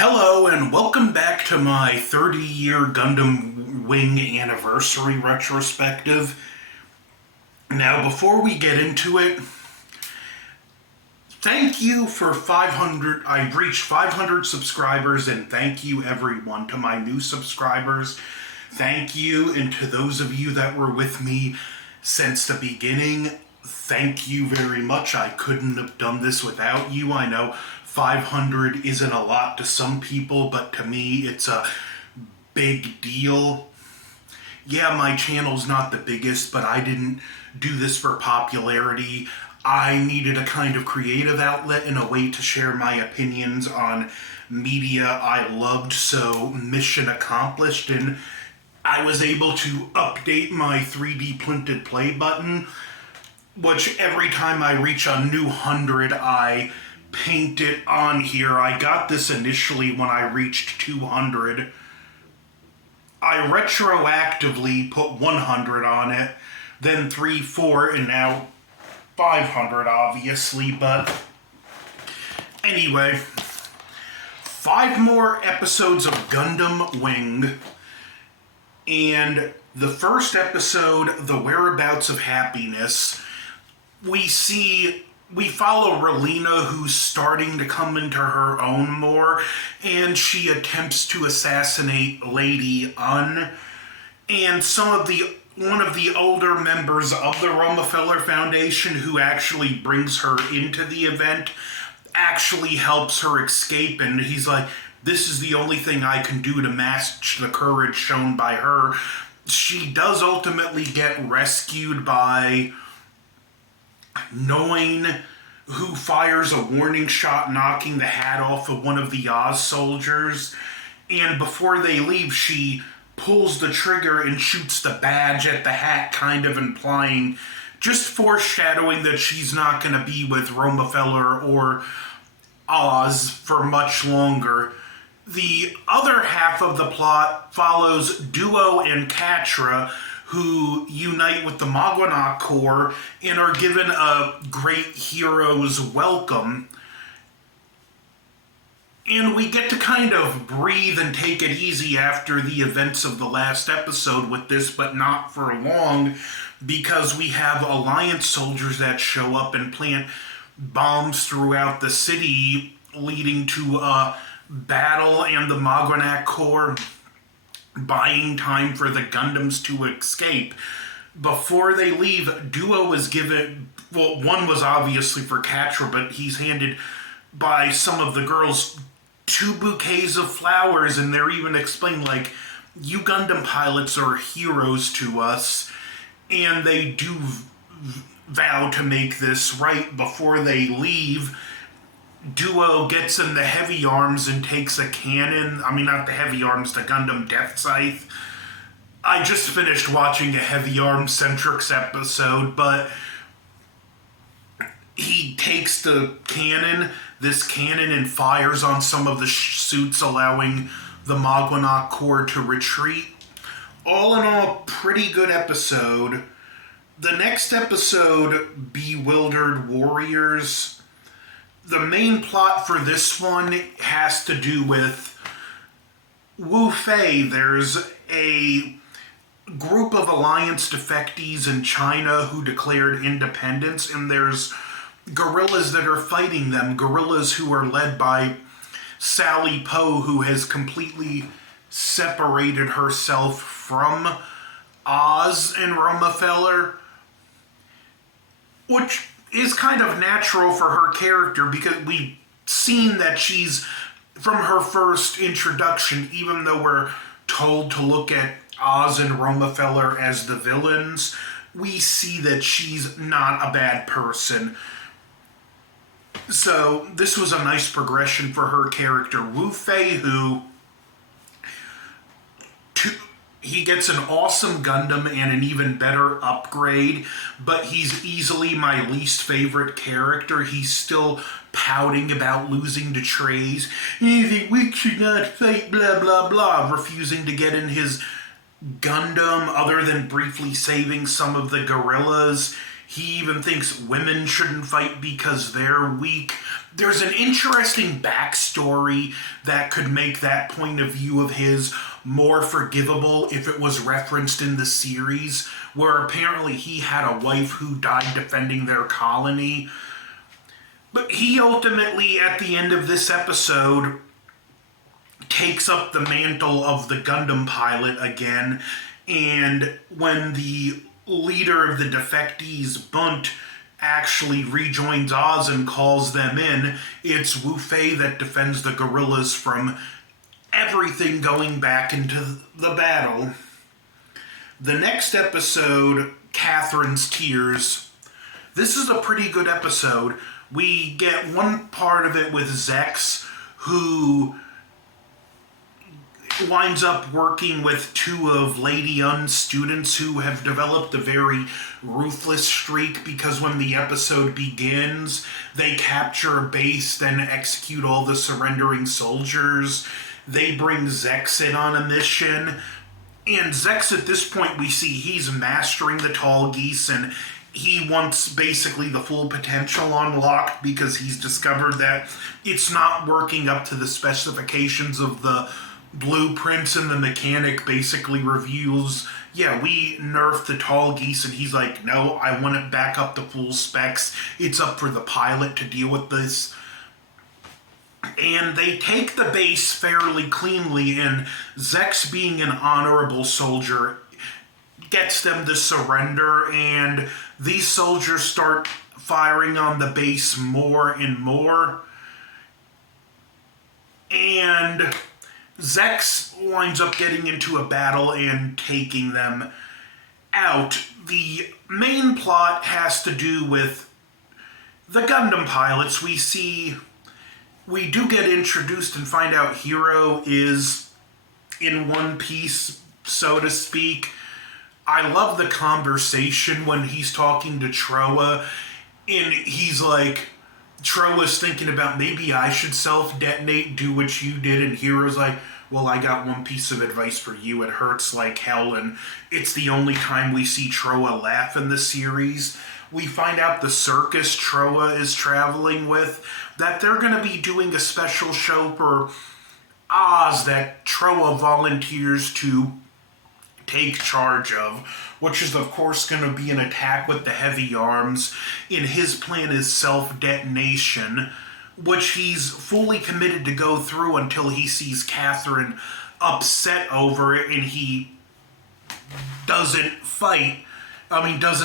Hello and welcome back to my 30-year Gundam Wing anniversary retrospective. Now, before we get into it, thank you for 500. I've reached 500 subscribers, and thank you everyone to my new subscribers. Thank you, and to those of you that were with me since the beginning, thank you very much. I couldn't have done this without you. I know 500 isn't a lot to some people, but to me, it's a big deal. Yeah, my channel's not the biggest, but I didn't do this for popularity. I needed a kind of creative outlet and a way to share my opinions on media I loved, so mission accomplished, and I was able to update my 3D printed play button, which every time I reach a new 100, I paint it on here. I got this initially when I reached 200. I retroactively put 100 on it, then 3, 4, and now 500, obviously, but anyway, 5 more episodes of Gundam Wing, and the first episode, The Whereabouts of Happiness, we follow Relina, who's starting to come into her own more, and she attempts to assassinate Lady Un, and one of the older members of the Rockefeller Foundation, who actually brings her into the event, actually helps her escape, and he's like, this is the only thing I can do to match the courage shown by her. She does ultimately get rescued by knowing who fires a warning shot, knocking the hat off of one of the Oz soldiers. And before they leave, she pulls the trigger and shoots the badge at the hat, kind of implying, just foreshadowing that she's not going to be with Rockefeller or Oz for much longer. The other half of the plot follows Duo and Catra, who unite with the Maganac Corps and are given a great hero's welcome. And we get to kind of breathe and take it easy after the events of the last episode with this, but not for long, because we have Alliance soldiers that show up and plant bombs throughout the city, leading to a battle and the Maganac Corps buying time for the Gundams to escape. Before they leave, Duo is given, well, one was obviously for Catra, but he's handed by some of the girls 2 bouquets of flowers, and they're even explained, like, you Gundam pilots are heroes to us, and they do vow to make this right before they leave. Duo gets in the heavy arms and takes a cannon. I mean, not the heavy arms, the Gundam Death Scythe. I just finished watching a heavy arms Centrix episode, but he takes this cannon, and fires on some of the suits, allowing the Maganac Corps to retreat. All in all, pretty good episode. The next episode, Bewildered Warriors. The main plot for this one has to do with Wu Fei. There's a group of Alliance defectees in China who declared independence, and there's guerrillas that are fighting them. Guerrillas who are led by Sally Poe, who has completely separated herself from Oz and Rockefeller, which is kind of natural for her character, because we've seen that she's, from her first introduction, even though we're told to look at Oz and Rockefeller as the villains, we see that she's not a bad person. So this was a nice progression for her character. Wu Fei, who he gets an awesome Gundam and an even better upgrade, but he's easily my least favorite character. He's still pouting about losing to Trays. We should not fight, blah, blah, blah, refusing to get in his Gundam other than briefly saving some of the guerrillas. He even thinks women shouldn't fight because they're weak. There's an interesting backstory that could make that point of view of his more forgivable if it was referenced in the series, where apparently he had a wife who died defending their colony. But he ultimately, at the end of this episode, takes up the mantle of the Gundam pilot again, and when the leader of the defectees, Bunt, actually rejoins Oz and calls them in, it's Wu Fei that defends the guerrillas from everything going back into the battle. The next episode, Catherine's Tears. This is a pretty good episode. We get one part of it with Zex, who winds up working with two of Lady Un's students who have developed a very ruthless streak, because when the episode begins, they capture a base, then execute all the surrendering soldiers. They bring Zex in on a mission, and Zex, at this point, we see he's mastering the tall geese, and he wants basically the full potential unlocked because he's discovered that it's not working up to the specifications of the blueprints, and the mechanic basically reveals, yeah, we nerfed the tall geese, and he's like, no, I want it back up to full specs. It's up for the pilot to deal with this. And they take the base fairly cleanly, and Zex, being an honorable soldier, gets them to surrender, and these soldiers start firing on the base more and more. And Zex winds up getting into a battle and taking them out. The main plot has to do with the Gundam pilots. We do get introduced and find out Hero is in one piece, so to speak. I love the conversation when he's talking to Troa, and he's like, Troa's thinking about, maybe I should self-detonate, do what you did, and Hero's like, well, I got one piece of advice for you. It hurts like hell, and it's the only time we see Troa laugh in the series. We find out the circus Troa is traveling with, that they're going to be doing a special show for Oz that Troa volunteers to take charge of, which is of course going to be an attack with the heavy arms, and his plan is self-detonation, which he's fully committed to go through until he sees Catherine upset over it, and he doesn't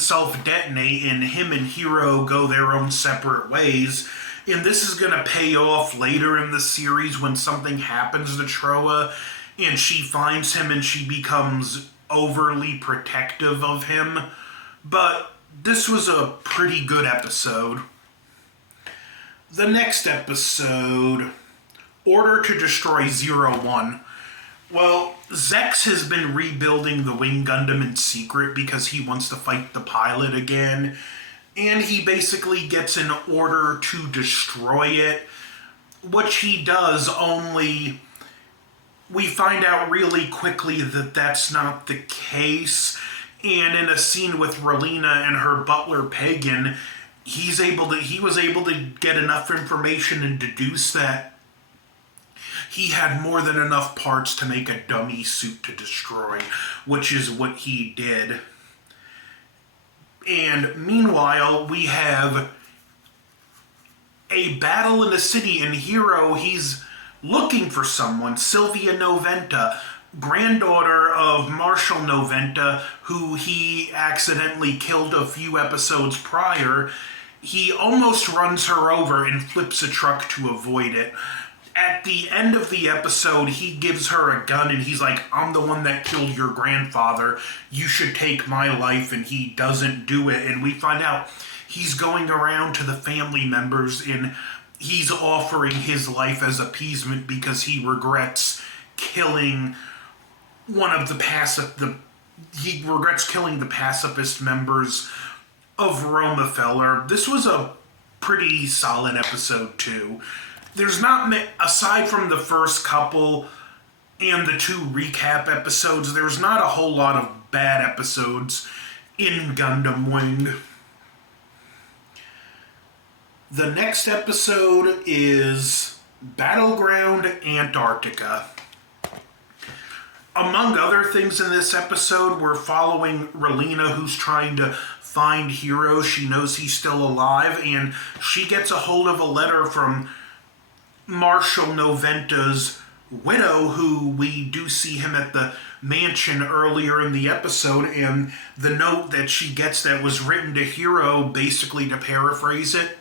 self-detonate, and him and Hero go their own separate ways. And this is going to pay off later in the series when something happens to Troa, and she finds him and she becomes overly protective of him. But this was a pretty good episode. The next episode, Order to Destroy 01. Well, Zex has been rebuilding the Wing Gundam in secret because he wants to fight the pilot again. And he basically gets an order to destroy it, which he does, only we find out really quickly that that's not the case. And in a scene with Relina and her butler Pagan, he was able to get enough information and deduce that he had more than enough parts to make a dummy suit to destroy, which is what he did. And meanwhile, we have a battle in a city, and Hero, he's looking for someone, Sylvia Noventa, granddaughter of Marshal Noventa, who he accidentally killed a few episodes prior. He almost runs her over and flips a truck to avoid it. At the end of the episode, he gives her a gun and he's like, I'm the one that killed your grandfather. You should take my life, and he doesn't do it. And we find out he's going around to the family members and he's offering his life as appeasement because he regrets killing he regrets killing the pacifist members of Roma Feller. This was a pretty solid episode too. There's not, aside from the first couple and the two recap episodes, there's not a whole lot of bad episodes in Gundam Wing. The next episode is Battleground Antarctica. Among other things in this episode, we're following Relina, who's trying to find Hiro. She knows he's still alive, and she gets a hold of a letter from Marshal Noventa's widow, who we do see him at the mansion earlier in the episode, and the note that she gets that was written to Hiro, basically to paraphrase it,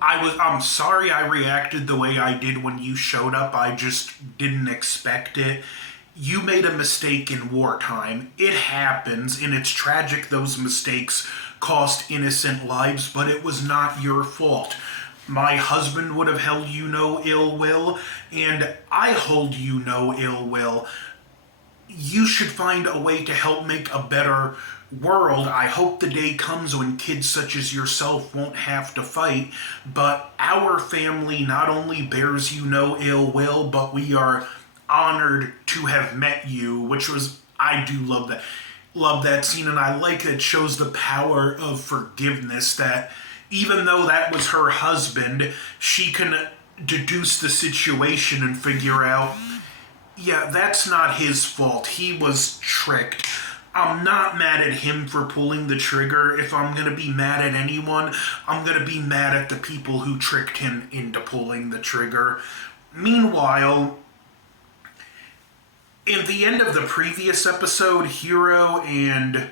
I'm sorry I reacted the way I did when you showed up. I just didn't expect it. You made a mistake in wartime. It happens, and it's tragic those mistakes cost innocent lives, but it was not your fault. My husband would have held you no ill will, and I hold you no ill will. You should find a way to help make a better world. I hope the day comes when kids such as yourself won't have to fight, but our family not only bears you no ill will, but we are honored to have met you, which was, I do love that scene, and I like it shows the power of forgiveness, that even though that was her husband, she can deduce the situation and figure out, yeah, that's not his fault. He was tricked. I'm not mad at him for pulling the trigger. If I'm going to be mad at anyone, I'm going to be mad at the people who tricked him into pulling the trigger. Meanwhile, in the end of the previous episode, Hiro and...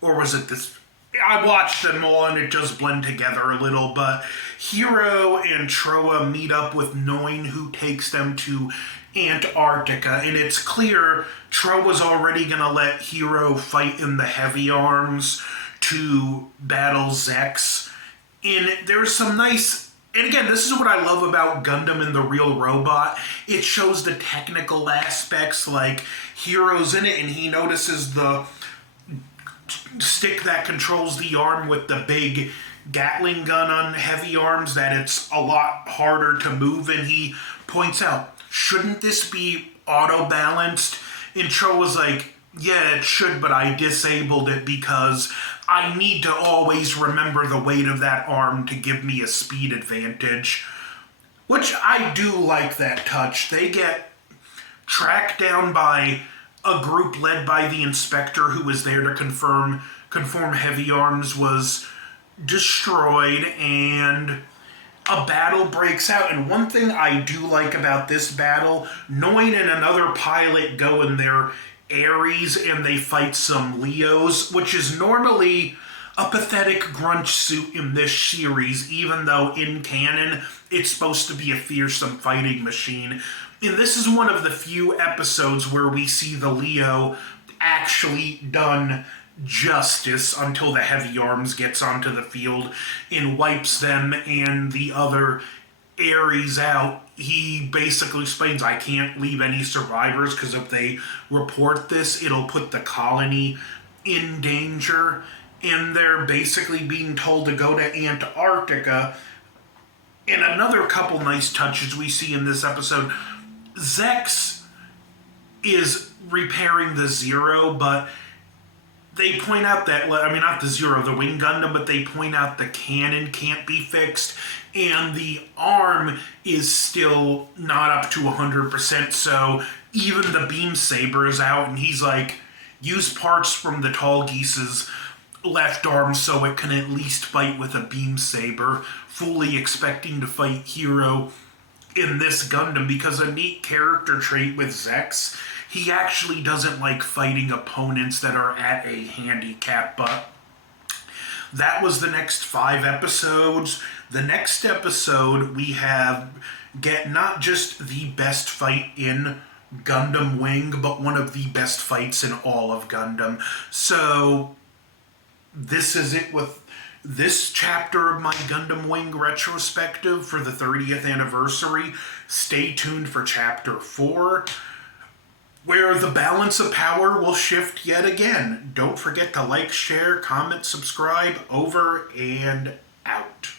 or was it this... I watched them all and it just blend together a little, but Hiro and Troa meet up with Noin, who takes them to Antarctica, and it's clear Troa's already going to let Hiro fight in the heavy arms to battle Zex. And there's some nice... and again, this is what I love about Gundam and the Real Robot. It shows the technical aspects, like Hiro's in it and he notices the stick that controls the arm with the big Gatling gun on heavy arms, that it's a lot harder to move, and he points out, shouldn't this be auto-balanced? And Tro was like, yeah, it should, but I disabled it because I need to always remember the weight of that arm to give me a speed advantage. Which I do like that touch. They get tracked down by a group led by the inspector, who was there to confirm heavy arms was destroyed, and a battle breaks out. And one thing I do like about this battle, Noin and another pilot go in their Ares and they fight some Leos, which is normally a pathetic grunge suit in this series, even though in canon it's supposed to be a fearsome fighting machine. And this is one of the few episodes where we see the Leo actually done justice, until the heavy arms gets onto the field and wipes them and the other Ares out. He basically explains, I can't leave any survivors because if they report this, it'll put the colony in danger. And they're basically being told to go to Antarctica. And another couple nice touches we see in this episode, Zex is repairing the Zero, but they point out that, I mean, not the Zero, the Wing Gundam, but they point out the cannon can't be fixed, and the arm is still not up to 100%, so even the beam saber is out, and he's like, use parts from the Tall Geese's left arm so it can at least fight with a beam saber, fully expecting to fight Hiro in this Gundam, because a neat character trait with Zex, he actually doesn't like fighting opponents that are at a handicap. But that was the next 5 episodes. The next episode we get not just the best fight in Gundam Wing, but one of the best fights in all of Gundam. So this is it with this chapter of my Gundam Wing retrospective for the 30th anniversary. Stay tuned for chapter 4, where the balance of power will shift yet again. Don't forget to like, share, comment, subscribe. Over and out.